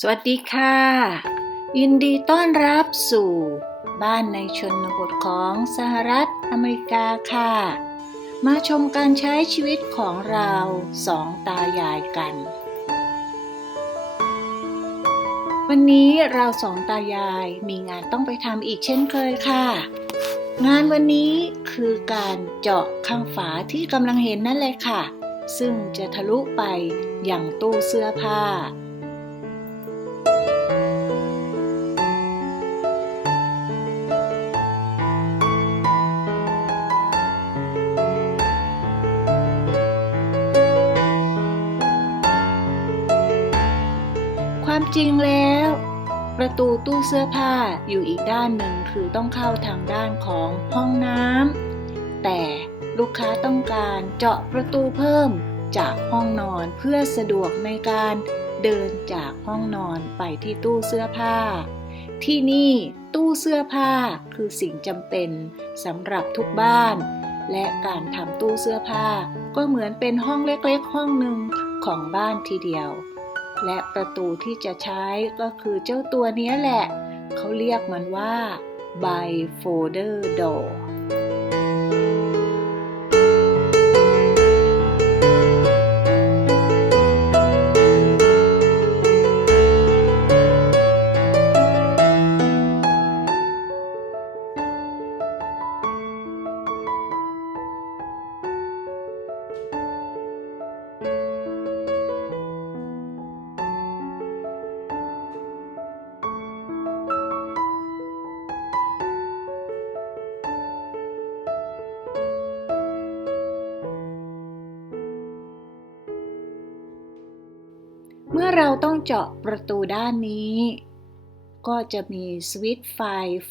สวัสดีค่ะ ยินดีต้อนรับสู่ บ้านในชนบทของสหรัฐอเมริกาค่ะ มาชมการใช้ชีวิตของเราสองตายายกัน วันนี้เราสองตายายมีงานต้องไปทำอีกเช่นเคยค่ะ งานวันนี้คือการเจาะข้างฝาที่กำลังเห็นนั่นเลยค่ะ ซึ่งจะทะลุไปอย่างตู้เสื้อผ้า ความจริงแล้ว ประตูตู้เสื้อผ้าอยู่อีกด้านหนึ่งคือต้องเข้าทางด้านของห้องน้ำแต่ลูกค้าต้องการเจาะประตูเพิ่มจากห้องนอนเพื่อสะดวกในการเดินจากห้องนอนไปที่ตู้เสื้อผ้า ที่นี่ตู้เสื้อผ้าคือสิ่งจำเป็นสำหรับทุกบ้าน และการทำตู้เสื้อผ้า ก็เหมือนเป็นห้องเล็กๆ ห้องหนึ่งของบ้านทีเดียว และประตูที่จะใช้ก็คือเจ้าตัวนี้แหละ เขาเรียกมันว่า bifolder door เราต้องเจาะประตูด้านนี้ ก็จะมีสวิตช์ไฟ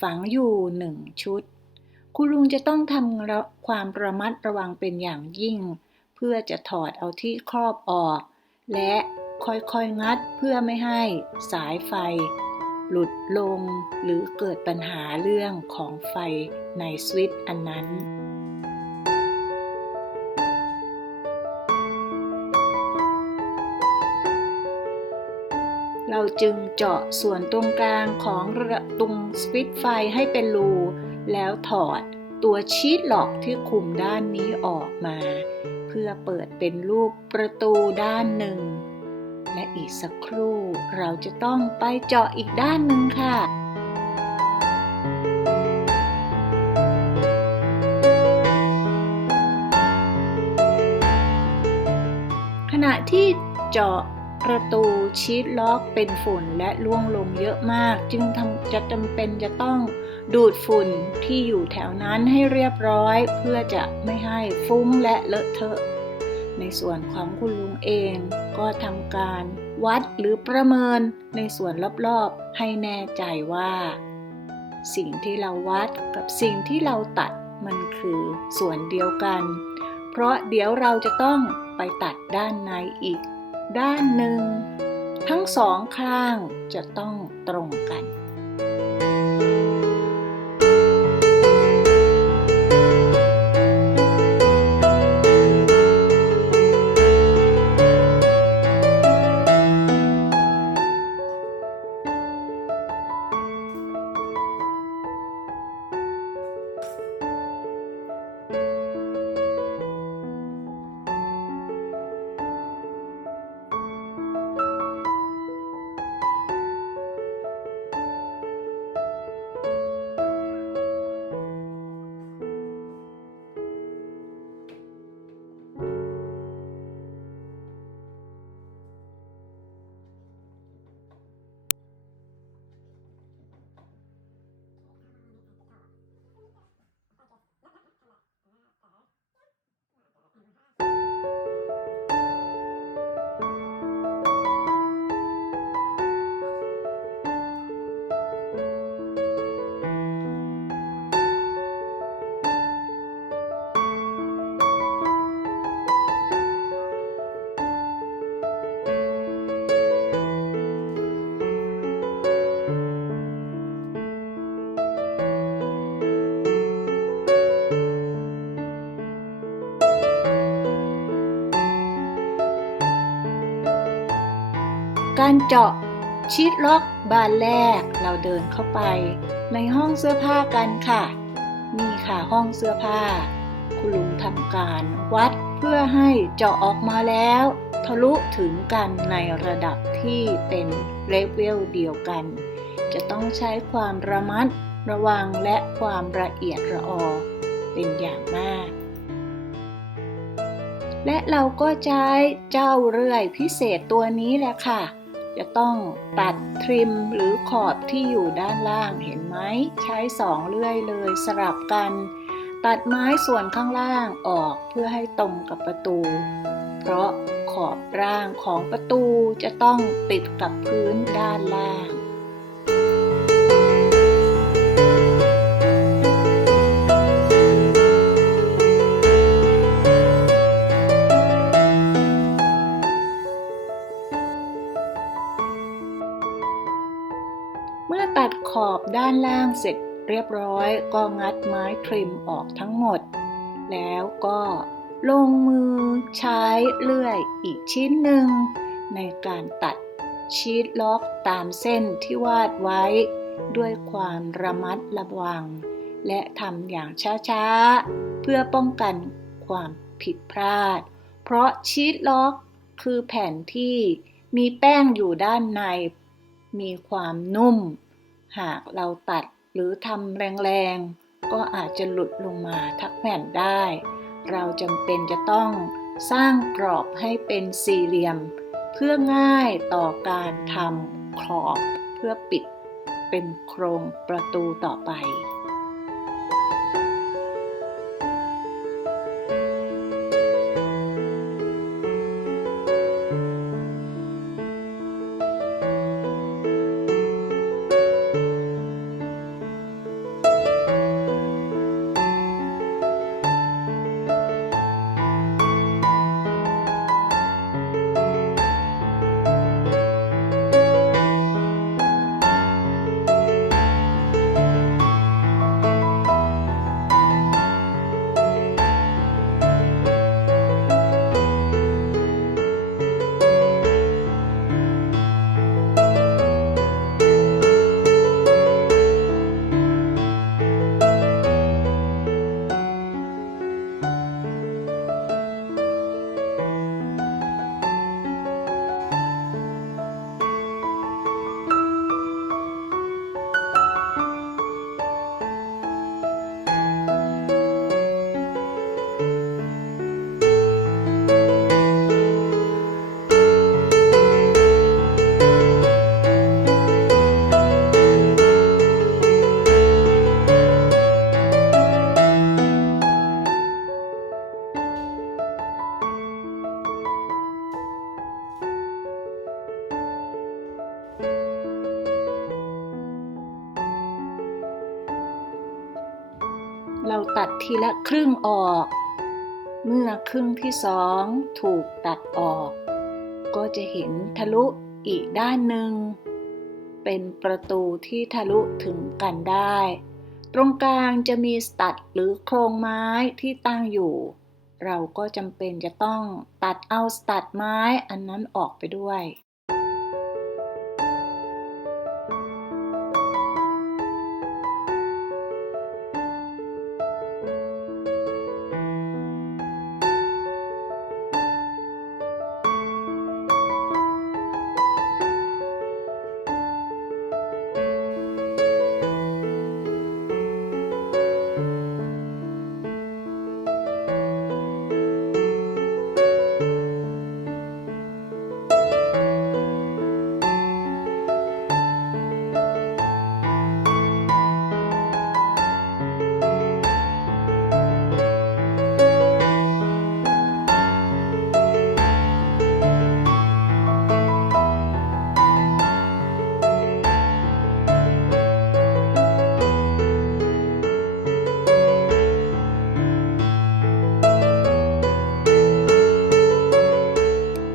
ฝังอยู่หนึ่งชุด คุณลุงจะต้องทำความระมัดระวังเป็นอย่างยิ่ง เพื่อจะถอดเอาที่ครอบออก และค่อยๆงัดเพื่อไม่ให้สายไฟ หลุดลงหรือเกิดปัญหาเรื่องของไฟในสวิตช์อันนั้น เราจึงเจาะส่วนตรงกลางของตรงสวิตไฟให้เป็นรู แล้วถอดตัวชีตล็อกที่คุมด้านนี้ออกมา เพื่อเปิดเป็นรูปประตูด้านหนึ่ง และอีกสักครู่เราจะต้องไปเจาะอีกด้านหนึ่งค่ะขณะที่เจาะ ประตูชีตล็อกเป็นฝุ่นและร่วงลงเยอะมาก จึงทำจะจำเป็นจะต้องดูดฝุ่นที่อยู่แถวนั้นให้เรียบร้อย เพื่อจะไม่ให้ฟุ้งและเลอะเทอะ ในส่วนของคุณลุงเองก็ทำการวัดหรือประเมินในส่วนรอบๆ ให้แน่ใจว่า สิ่งที่เราวัดกับสิ่งที่เราตัดมันคือส่วนเดียวกัน เพราะเดี๋ยวเราจะต้องไปตัดด้านในอีก ด้านหนึ่ง ทั้งสองข้างจะต้องตรงกัน การเจาะชีดล็อกบานแรก เราเดินเข้าไป ในห้องเสื้อผ้ากันค่ะ นี่ค่ะห้องเสื้อผ้า คุณลุงทำการวัดเพื่อให้เจาะออกมาแล้ว ทะลุถึงกันในระดับที่เป็นเลเวลเดียวกัน จะต้องใช้ความระมัดระวังและความละเอียดระออเป็นอย่างมาก และเราก็ใช้เจ้าเรื่อยพิเศษตัวนี้แหละค่ะ จะต้องตัดทริมหรือขอบที่อยู่ด้านล่างเห็นไหมใช้สองเลื่อยเลยสลับกัน ตัดไม้ส่วนข้างล่างออกเพื่อให้ตรงกับประตู เพราะขอบร่างของประตูจะต้องติดกับพื้นด้านล่าง ขอบด้านล่างเสร็จเรียบร้อยก็งัดไม้ทริมออกทั้งหมด แล้วก็ลงมือใช้เลื่อยอีกชิ้นหนึ่ง ในการตัดชีทล็อกตามเส้นที่วาดไว้ ด้วยความระมัดระวัง และทำอย่างช้าๆ เพื่อป้องกันความผิดพลาด เพราะชีทล็อกคือแผ่นที่มีแป้งอยู่ด้านใน มีความนุ่ม หากเราตัดหรือทำแรงๆ ก็อาจจะหลุดลงมาทักแผ่นได้ เราจำเป็นจะต้องสร้างกรอบให้เป็นสี่เหลี่ยม เพื่อง่ายต่อการทำขอบเพื่อปิดเป็นโครงประตูต่อไป ทีละครึ่งออก เมื่อครึ่งที่สองถูกตัดออก ก็จะเห็นทะลุอีกด้านหนึ่ง เป็นประตูที่ทะลุถึงกันได้ ตรงกลางจะมีสตัดหรือโครงไม้ที่ตั้งอยู่ เราก็จำเป็นจะต้องตัดเอาสตัดไม้อันนั้นออกไปด้วย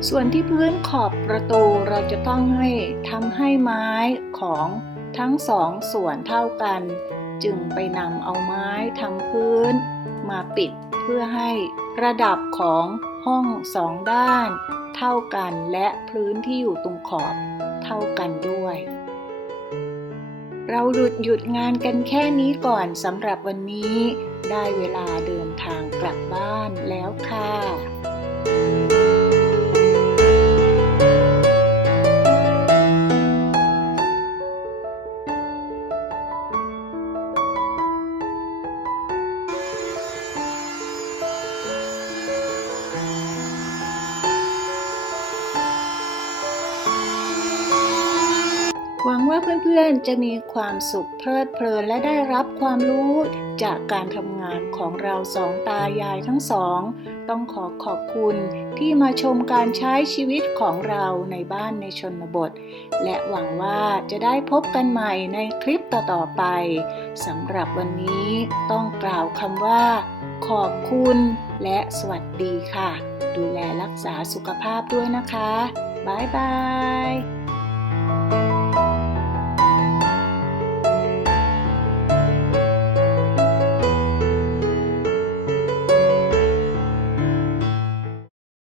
ส่วนที่พื้นขอบประตูเราจะต้องให้ทำให้ไม้ของทั้งสองส่วนเท่ากัน จึงไปนำเอาไม้ทำพื้น มาปิดเพื่อให้ระดับของห้องสองด้าน เท่ากันและพื้นที่อยู่ตรงขอบเท่ากันด้วย เราหยุดหยุดงานกันแค่นี้ก่อนสำหรับวันนี้ ได้เวลาเดินทางกลับบ้านแล้วค่ะ หวังว่าเพื่อนๆจะมีความสุขเพลิดเพลินและได้รับความรู้จากการทำงานของเราสองตายายทั้งสอง ต้องขอขอบคุณที่มาชมการใช้ชีวิตของเราในบ้านในชนบท และหวังว่าจะได้พบกันใหม่ในคลิปต่อๆไปสำหรับวันนี้ต้องกล่าวคำว่า ขอบคุณและสวัสดีค่ะ ดูแลรักษาสุขภาพด้วยนะคะ บ๊ายบาย